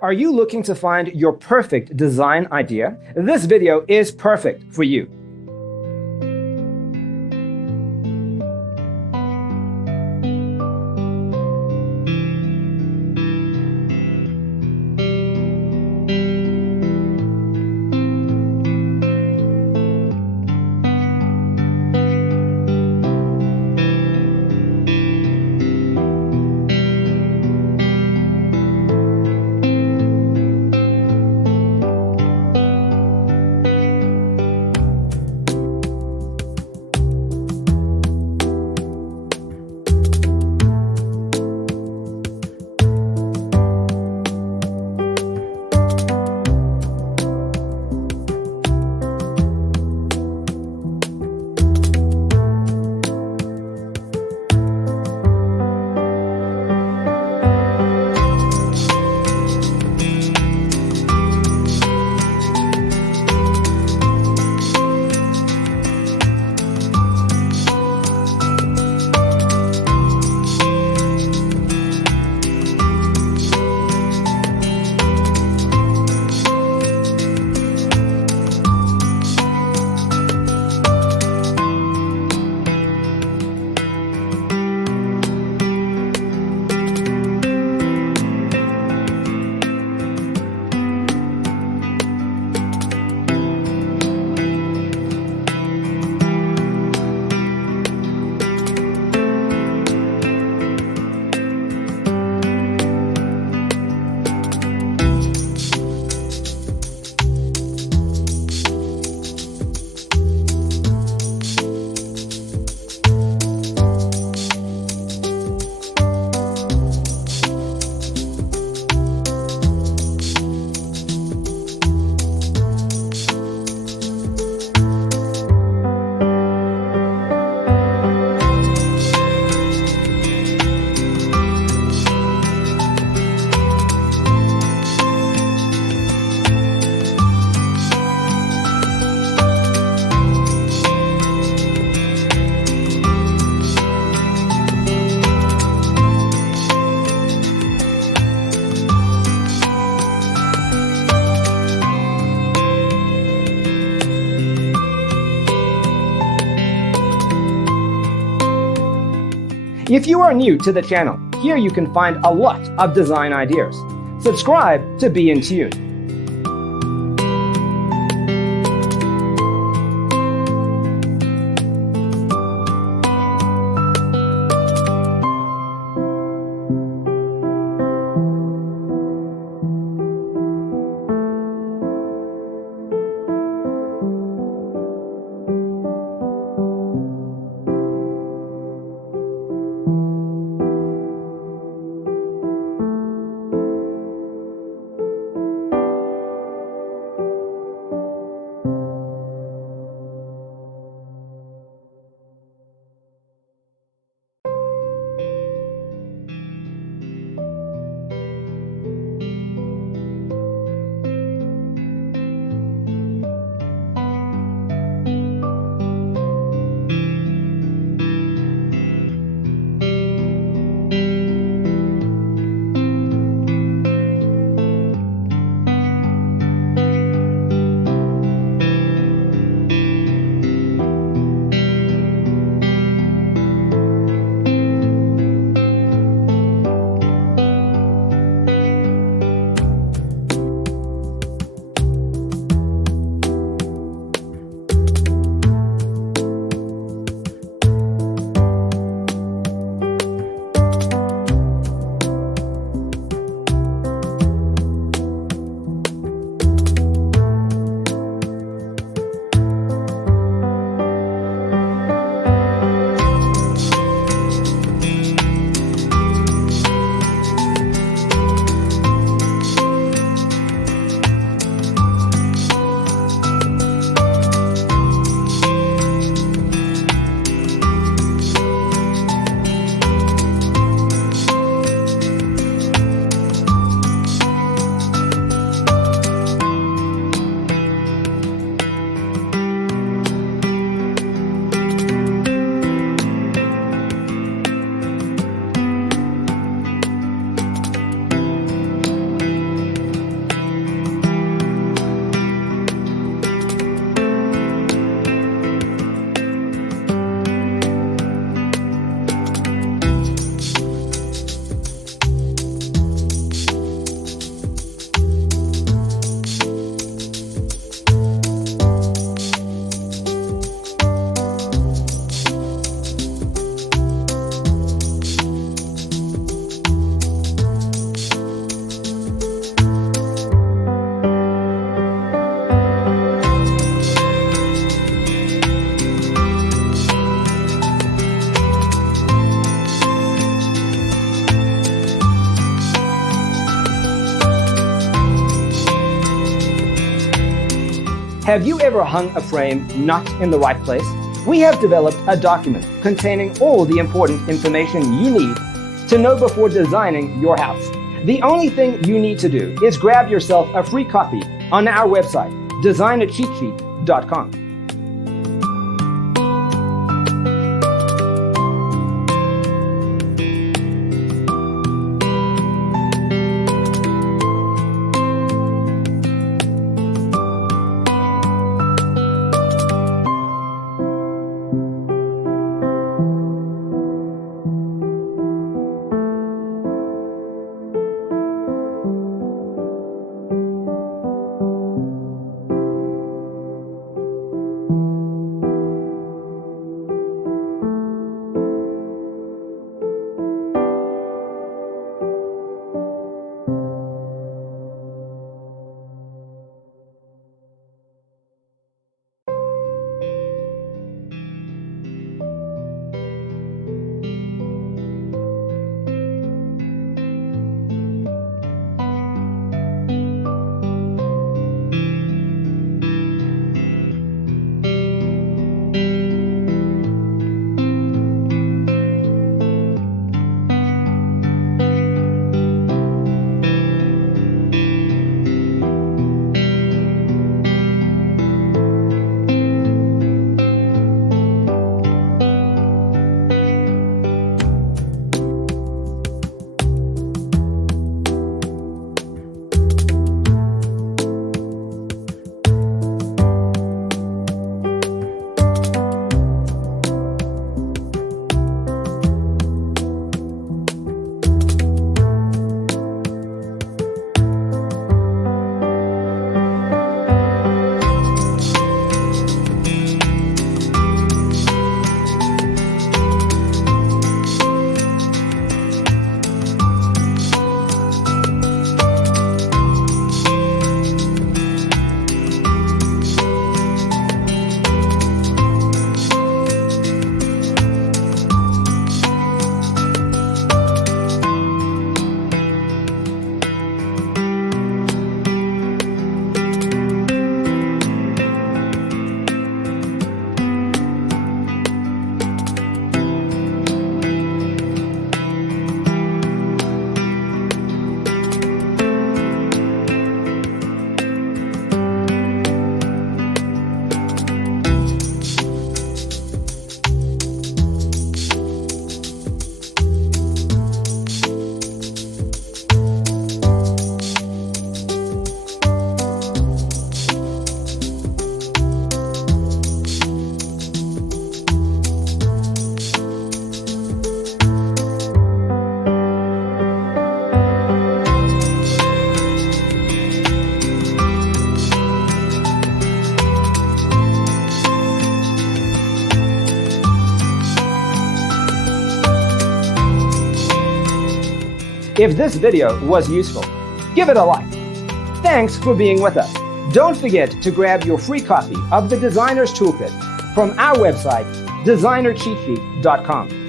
Are you looking to find your perfect design idea? This video is perfect for you. If you are new to the channel, here you can find a lot of design ideas. Subscribe to be in tune. Have you ever hung a frame not in the right place? We have developed a document containing all the important information you need to know before designing your house. The only thing you need to do is grab yourself a free copy on our website, designercheatsheet.com. If this video was useful, give it a like. Thanks for being with us. Don't forget to grab your free copy of the Designer's Toolkit from our website, designercheatsheet.com.